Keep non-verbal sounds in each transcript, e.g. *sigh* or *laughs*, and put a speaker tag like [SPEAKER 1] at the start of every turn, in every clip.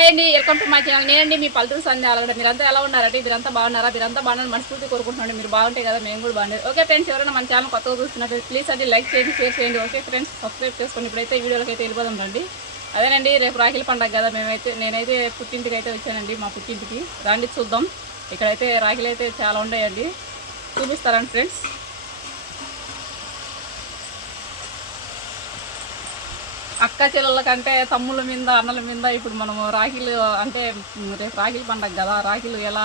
[SPEAKER 1] Hi అండి welcome to my channel నేనండి మీ పల్లెటూరు సంధ్య అలాగే మీరంతా ఎలా ఉన్నారంటే మీరంతా బాగున్నారా? మీరంతా బాగున్నారు మనస్ఫూర్తి కోరుకుంటున్నాండి మీరు బాగుంటే కదా మేము కూడా బాగుండేది ఓకే ఫ్రెండ్స్ ఎవరైనా మన ఛానల్ కొత్తగా చూస్తున్నట్టు ప్లీజ్ అండి లైక్ చేయండి షేర్ చేయండి. ఓకే ఫ్రెండ్స్ సబ్స్క్రైబ్ చేసుకోండి. ఇప్పుడైతే ఈ వీడియోలోకి అయితే వెళ్ళిపోదాం రండి. అదేనండి రేపు రాఖీల పండగ కదా మేమైతే నేనైతే పుట్టింటికి అయితే వచ్చానండి మా పుట్టింటికి. రండి చూద్దాం. ఇక్కడైతే రాఖీలు అయితే చాలా ఉన్నాయండి. చూపిస్తారండి ఫ్రెండ్స్ అక్క చెల్లెల కంటే తమ్ముల మీద అన్నల మీద ఇప్పుడు మనము రాఖీలు అంటే రేపు రాఖీల పండగ కదా రాఖీలు ఎలా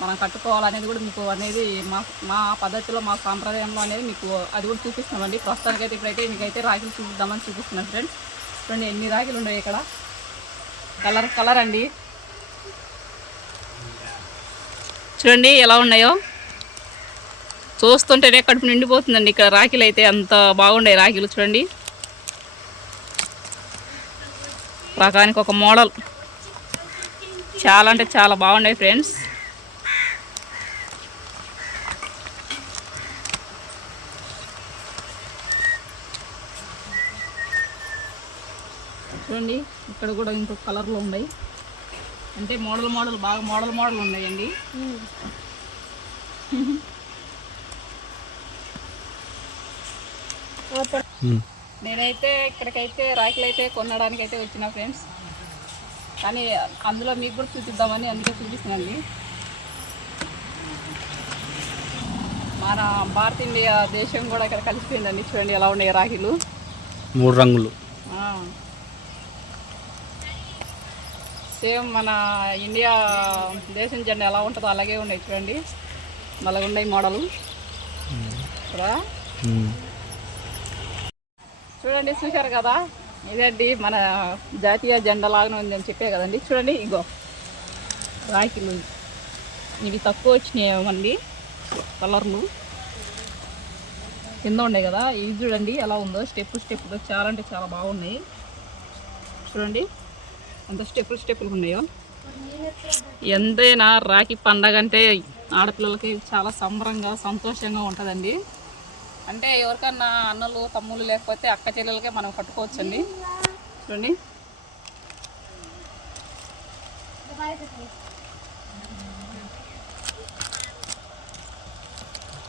[SPEAKER 1] మనం కట్టుకోవాలనేది కూడా మీకు అనేది మా మా పద్ధతిలో మా సాంప్రదాయంలో అనేది మీకు అది కూడా చూపిస్తామండి. ప్రస్తుతానికైతే ఇప్పుడైతే మీకైతే రాఖీలు చూపిద్దామని చూపిస్తున్నాను ఫ్రెండ్స్. చూడండి ఎన్ని రాఖీలు ఉన్నాయి ఇక్కడ? కలర్ కలర్ అండి. చూడండి ఎలా ఉన్నాయో. చూస్తుంటేనే కడుపు నిండిపోతుందండి ఇక్కడ రాఖీలు అయితే. అంత బాగున్నాయి రాఖీలు చూడండి. రకానికి ఒక మోడల్. చాలా అంటే చాలా బాగున్నాయి ఫ్రెండ్స్. చూడండి ఇక్కడ కూడా ఇంకొక కలర్లో ఉన్నాయి. అంటే మోడల్ మోడల్ బాగా మోడల్ మోడల్ ఉన్నాయండి. నేనైతే ఇక్కడికైతే రాఖీలు అయితే కొనడానికి అయితే వచ్చిన ఫ్రెండ్స్. కానీ అందులో మీకు కూడా చూపిద్దామని అందుకే చూపిస్తున్నాండి మన భారత ఇండియా దేశం కూడా ఇక్కడ కలిసిపోయిందండి. చూడండి ఎలా ఉన్నాయి రాఖీలు.
[SPEAKER 2] మూడు రంగులు.
[SPEAKER 1] సేమ్ మన ఇండియా దేశం జెండా ఎలా ఉంటుందో అలాగే ఉన్నాయి చూడండి. మళ్ళీ ఉన్నాయి మోడలు
[SPEAKER 2] ఉమ్.
[SPEAKER 1] చూడండి చూశారు కదా? ఇదండి మన జాతీయ జెండా లాగానే ఉంది అని చెప్పే కదండి. చూడండి ఇగో. రాఖీలు. ఇవి తక్కువ వచ్చినాయి కలర్లు. కింద ఉన్నాయి కదా? ఇవి చూడండి ఎలా ఉందో. Step step. చాలా అంటే చాలా బాగున్నాయి. చూడండి ఎంత స్టెప్పులు స్టెప్పులు ఉన్నాయో. ఎంతైనా రాఖీ పండగ అంటే ఆడపిల్లలకి చాలా సంబరంగా సంతోషంగా ఉంటుందండి. అంటే ఎవరికన్నా అన్నలు తమ్ముళ్ళు లేకపోతే అక్క చెల్లెలకే మనం కట్టుకోవచ్చండి చూడండి.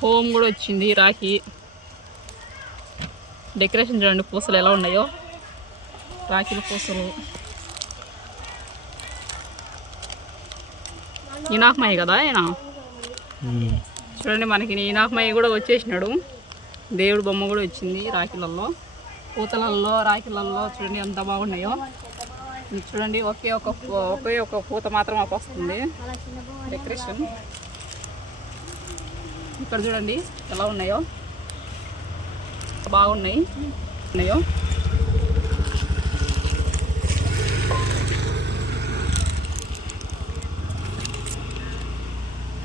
[SPEAKER 1] హోమ్ కూడా వచ్చింది రాఖీ. డెకరేషన్ చూడండి పూసలు ఎలా ఉన్నాయో. రాఖీల పూసలు. ఈనాకమయ్య కదా ఆయన. చూడండి మనకి ఈనాకమయ్య కూడా వచ్చేసినాడు. దేవుడు బొమ్మ కూడా వచ్చింది రాఖీలల్లో పూతలల్లో రాఖీలల్లో చూడండి ఎంత బాగున్నాయో. చూడండి ఒకే ఒక ఒకే ఒక పూత మాత్రం మాకు వస్తుంది. డెకరేషన్ ఇక్కడ చూడండి ఎలా ఉన్నాయో. బాగున్నాయి. ఉన్నాయో.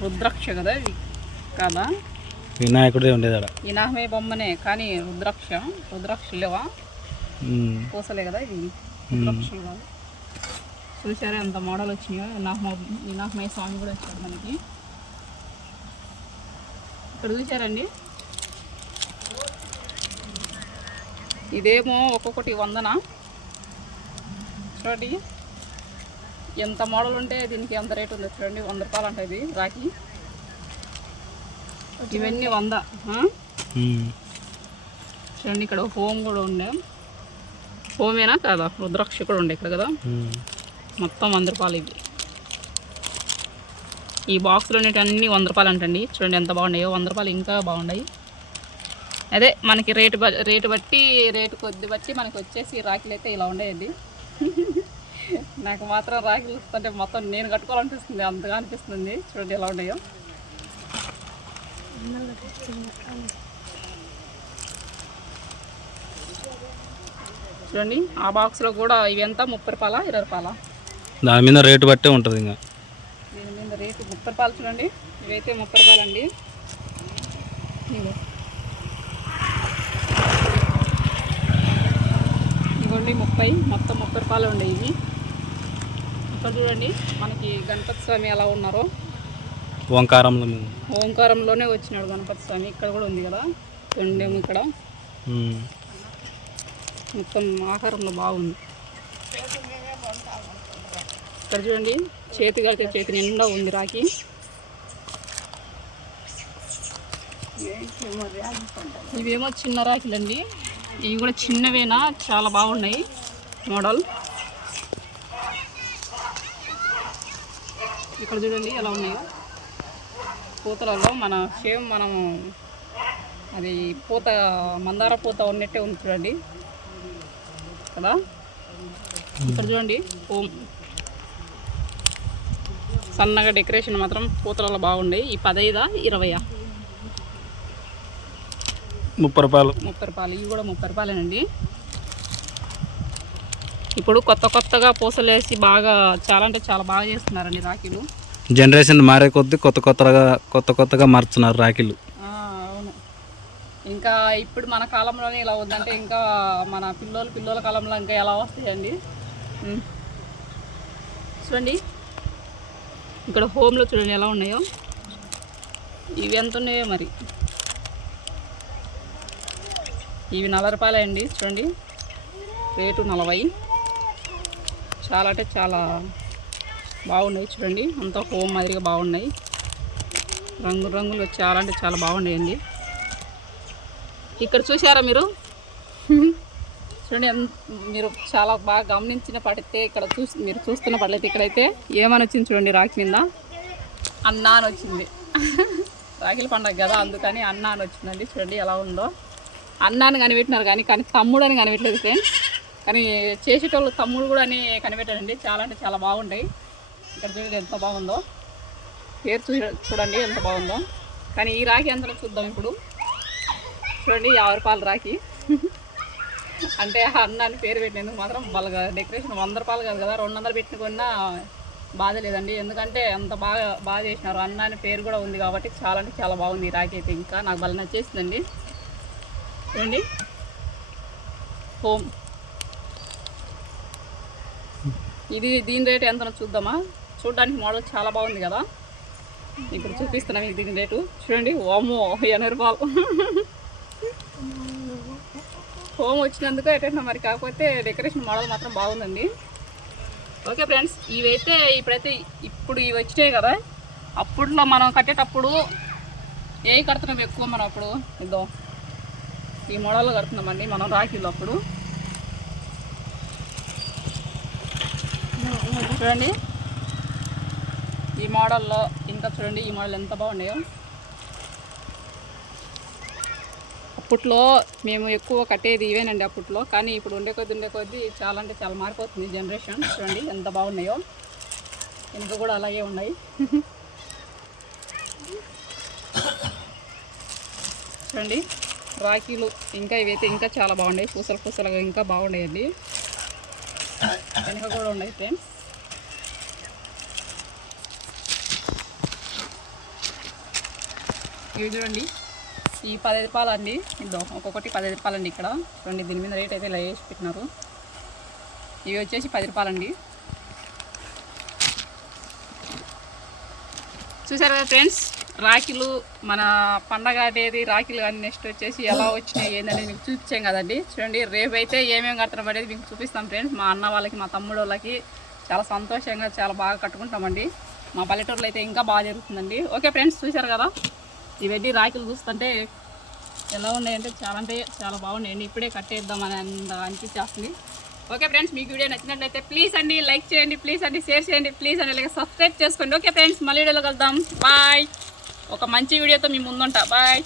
[SPEAKER 1] రుద్రాక్ష కదా ఇవి
[SPEAKER 2] వినాయకుడే ఉండేది
[SPEAKER 1] నాహమే బొమ్మనే కానీ రుద్రాక్ష రుద్రాక్ష లేవా. పూసలే కదా ఇది రుద్రాక్షలు కాదు. చూసారా ఎంత మోడల్ వచ్చినాయో? నాహమ ఈ నాహమయ్య స్వామి కూడా వచ్చాడు మనకి. ఇక్కడ చూసారండి ఇదేమో ఒక్కొక్కటి వందన. చూడండి. ఎంత మోడల్ ఉంటే దీనికి ఎంత రేట్ ఉందో? చూడండి వంద రూపాయలు అంటే ఇది రాఖీ. ఇవన్నీ వంద. చూడండి ఇక్కడ హోమ్ కూడా ఉండే. హోమేనా కాదా? రుద్రాక్ష కూడా ఉండే ఇక్కడ కదా. మొత్తం వంద రూపాయలు ఇవి. ఈ బాక్స్లో అన్ని వంద రూపాయలు అంటండి. చూడండి ఎంత బాగున్నాయో. వంద రూపాయలు ఇంకా బాగున్నాయి. అదే మనకి రేటు రేటు బట్టి రేటు కొద్ది బట్టి మనకి వచ్చేసి రాఖీలు అయితే ఇలా ఉండేయండి. *laughs* నాకు మాత్రం రాఖీలు అంటే మొత్తం నేను కట్టుకోవాలనిపిస్తుంది అంతగా అనిపిస్తుంది. చూడండి ఎలా ఉన్నాయో. చూడండి ఆ బాక్స్లో కూడా ఇవి ఎంత? ముప్పై రూపాయల? ఇరవై రూపాయల?
[SPEAKER 2] దాని మీద రేటు బట్టే ఉంటుంది ఇంకా.
[SPEAKER 1] దీని మీద రేటు ముప్పై రూపాయలు చూడండి. ఇవైతే ముప్పై రూపాయలు అండి. ఇదిగోండి ముప్పై. మొత్తం ముప్పై రూపాయలు ఉండే ఇవి. ఇక్కడ చూడండి మనకి గణపతి స్వామి ఎలా ఉన్నారో.
[SPEAKER 2] ఓంకారంలో
[SPEAKER 1] ఓంకారంలోనే వచ్చినాడు గణపతి స్వామి. ఇక్కడ కూడా ఉంది కదా చూడండి ఇక్కడ. మొత్తం ఆకారంలో బాగుంది. ఇక్కడ చూడండి చేతి కడితే చేతి నిండా ఉంది రాకి ఇవేమో చిన్న రాఖీలండి. ఇవి కూడా చిన్నవేనా చాలా బాగున్నాయి మోడల్. ఇక్కడ చూడండి ఎలా ఉన్నాయో. పూతలలో మన సేమ్ మనం అది పూత మందార పూత ఉన్నట్టే ఉంది చూడండి. కదా? ఇక్కడ చూడండి ఓం. సన్నగా డెకరేషన్ మాత్రం పూతలలో బాగున్నాయి ఈ పదైదా ఇరవయా?
[SPEAKER 2] ముప్పై రూపాయలు.
[SPEAKER 1] ముప్పై రూపాయలు. ఇవి కూడా ముప్పై రూపాయలేనండి. ఇప్పుడు కొత్త కొత్తగా పూసలు వేసి బాగా చాలా అంటే చాలా బాగా చేస్తున్నారండి రాఖీలు.
[SPEAKER 2] జనరేషన్ మారే కొద్దీ కొత్త కొత్తగా కొత్త కొత్తగా మార్చున్నారు రాఖీలు.
[SPEAKER 1] అవును. ఇంకా ఇప్పుడు మన కాలంలోనే ఇలా ఉందంటే ఇంకా మన పిల్లోలు పిల్లోల కాలంలో ఇంకా ఎలా వస్తాయండి? చూడండి. ఇక్కడ హోమ్లో చూడండి ఎలా ఉన్నాయో. ఇవి ఎంత ఉన్నాయో మరి? ఇవి నలభై రూపాయలే అండి చూడండి. రేటు నలభై. చాలా అంటే చాలా బాగున్నాయి చూడండి. అంతా హోమ్ మాదిరిగా బాగున్నాయి. రంగు రంగులు చాలా అంటే చాలా బాగున్నాయండి. ఇక్కడ చూసారా మీరు? చూడండి మీరు చాలా బాగా గమనించిన పడితే ఇక్కడ చూసి మీరు చూస్తున్న పడలేదు ఇక్కడైతే ఏమని వచ్చింది చూడండి రాఖీ కింద అన్నా అని వచ్చింది. రాఖీల పండగ కదా అందుకని అన్న అని వచ్చిందండి. చూడండి ఎలా ఉందో. అన్నాన్ని కనిపెట్టినారు కానీ కానీ తమ్ముడు అని కనిపెట్టలేదు ఫ్రెండ్స్ కానీ చేసేటోళ్ళు తమ్ముడు కూడా అని కనిపెట్టారండి. చాలా అంటే చాలా బాగుంటాయి. ఇక్కడ చూడండి ఎంత బాగుందో. పేరు చూ చూడండి ఎంత బాగుందో. కానీ ఈ రాఖీ ఎంతలో చూద్దాం ఇప్పుడు. చూడండి యాభై రూపాయలు రాఖీ. *laughs* అంటే అన్న అని పేరు పెట్టినందుకు మాత్రం వాళ్ళ డెకరేషన్ వంద రూపాయలు కాదు కదా. రెండు వందలు పెట్టుకున్నా బాధ లేదండి. ఎందుకంటే అంత బాగా బాగా చేసినారు. అన్న అని పేరు కూడా ఉంది కాబట్టి చాలా అంటే చాలా బాగుంది ఈ రాఖీ అయితే ఇంకా. నాకు బాగా నచ్చేసిందండి. చూడండి. హోమ్. ఇది దీని రేటు ఎంతనో చూద్దామా? చూడడానికి మోడల్ చాలా బాగుంది కదా. ఇప్పుడు చూపిస్తున్నాం మీకు దీని రేటు. చూడండి ఓమో ఎనభై రూపాయలు. హోమ్ వచ్చినందుకు ఎటైనా మరి కాకపోతే డెకరేషన్ మోడల్ మాత్రం బాగుందండి. ఓకే ఫ్రెండ్స్ ఇవైతే ఇప్పుడైతే ఇప్పుడు ఇవి వచ్చినాయి కదా. అప్పుడులో మనం కట్టేటప్పుడు ఏ కడుతున్నాం ఎక్కువ మనం అప్పుడు? ఇద్దాం ఈ మోడల్లో కడుతున్నామండి మనం రాఖీలు అప్పుడు. చూడండి. మోడల్లో ఇంకా చూడండి ఈ మోడల్ ఎంత బాగున్నాయో. అప్పట్లో మేము ఎక్కువ కట్టేది ఇవేనండి అప్పట్లో కానీ ఇప్పుడు ఉండే కొద్ది ఉండే కొద్దీ చాలా అంటే చాలా మారిపోతుంది జనరేషన్. చూడండి ఎంత బాగున్నాయో. ఇంకా కూడా అలాగే ఉన్నాయి. చూడండి రాఖీలు ఇంకా ఇవైతే ఇంకా చాలా బాగున్నాయి. పూసలు పూసలుగా ఇంకా బాగున్నాయండి. వెనుక కూడా ఉన్నాయి ఫ్రెండ్స్ ఇవి చూడండి. ఈ పదహైదు రూపాయలు అండి ఇద్దాం ఒక్కొక్కటి పదహైదు రూపాయలు అండి ఇక్కడ. చూడండి దీని మీద రేట్ అయితే ఇలా వేసి పెట్టినారు. ఇవి వచ్చేసి పది రూపాయలండి చూసారు కదా ఫ్రెండ్స్? రాఖీలు మన పండగ అనేది రాఖీలు కానీ నెక్స్ట్ వచ్చేసి ఎలా వచ్చినాయి ఏందనేది మీకు చూపించాం కదండి. చూడండి రేపు అయితే ఏమేమి కడతాం అనేది మీకు చూపిస్తాం ఫ్రెండ్స్. మా అన్న వాళ్ళకి మా తమ్ముడు వాళ్ళకి చాలా సంతోషంగా చాలా బాగా కట్టుకుంటామండి. మా పల్లెటూరులో అయితే ఇంకా బాగా జరుగుతుందండి. ఓకే ఫ్రెండ్స్ చూసారు కదా? ఇవన్నీ రాఖీలు చూస్తుంటే ఎలా ఉన్నాయంటే చాలా అంటే చాలా బాగున్నాయండి ఇప్పుడే కట్టేద్దామని అనిపించేస్తుంది. ఓకే ఫ్రెండ్స్ మీకు వీడియో నచ్చినట్లయితే ప్లీజ్ అండి లైక్ చేయండి ప్లీజ్ అండి షేర్ చేయండి ప్లీజ్ అండి అలాగే సబ్స్క్రైబ్ చేసుకోండి. ఓకే ఫ్రెండ్స్ మళ్ళీ వీడియోలో కలుద్దాం. బాయ్ ఒక మంచి వీడియోతో మీ ముందుంటా. బాయ్